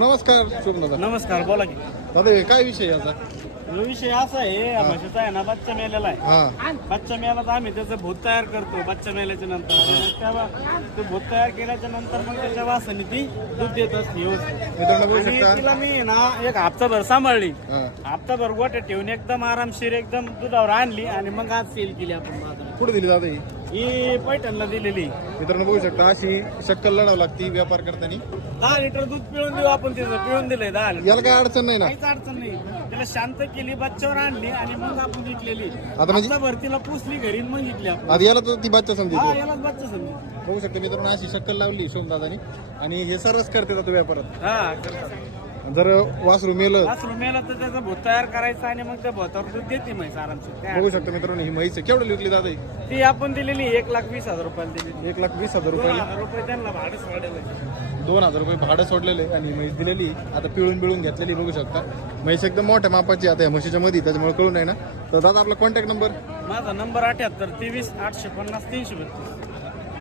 नमस्कार शुभ दादा. नमस्कार, बोला की. दादा हे काय विषय याचा? विषय असा आहे, म्हशीचा आहे ना बच्चा मेलेला आहे. हा बच्चा मेला तर आम्ही त्याचं भूत तयार करतो बच्चा मेल्याच्या नंतर. आणि मग तेव्हा तो भूत तयार केल्याच्या नंतर मग त्याच्या वासाने ती दूध देत असते व्यवस्थित. मित्रांनो बघू आणि शकता. तिला मी ना एक हप्ताभर सांभाळली. हा. हप्ताभर गोट्या ठेवून एकदम आरामशीर एकदम दुधावर आणली आणि मग आज सेल केली आपण बाजारात. कुठे दिली दादा ही पैठणला दिलेली. मित्रांनो बघू शकता. अशी शक्कल लढावं लागती व्यापार करताना. 10 लिटर दूध पिळून देऊ आपण, तिचं पिळून दिलंय 10 लिटर. याला काय अडचण नाही ना? काहीच अडचण नाही. त्याला शांत केली, बच्च्यावर आणली आणि मग आपण विकलेली. आता म्हणजे- हप्ताभर तिला पुसली घरी मग विकली आपण. आधी याला तर ती बाচ্চा हा, समजते. यालाच बच्चा समजा. बघू शकता मित्रांनो अशी शक्कल लावली शोभदादानी आणि हे सर्वच करते जातो व्यापारात. हा, करतात. जर वासरू मेलं वासरू मेला तर त्याचा भूत तयार करायचा आणि मग त्या भूतावर दूध देते म्हैस आरामशीर. काय बघू शकता मित्रांनो. ही म्हैस आहे. केवढं विकली दादा ही? ती आपण दिलेली 1,20,000 रुपयाला दिलेली. 1,20,000 रुपयाला. 2,000 रुपये त्यांना भाडं सोडलेलं. 2,000 रुपये भाडं सोडलेले आणि म्हैस दिलेली. आता पिळून घेतलेली बघू शकता. म्हैस एकदम मोठ्या मापाची आता या म्हशीच्या मध्ये त्याच्यामुळे कळून आहे ना. तर दादा आपला कॉन्टॅक्ट नंबर? माझा नंबर 78 23 850 332.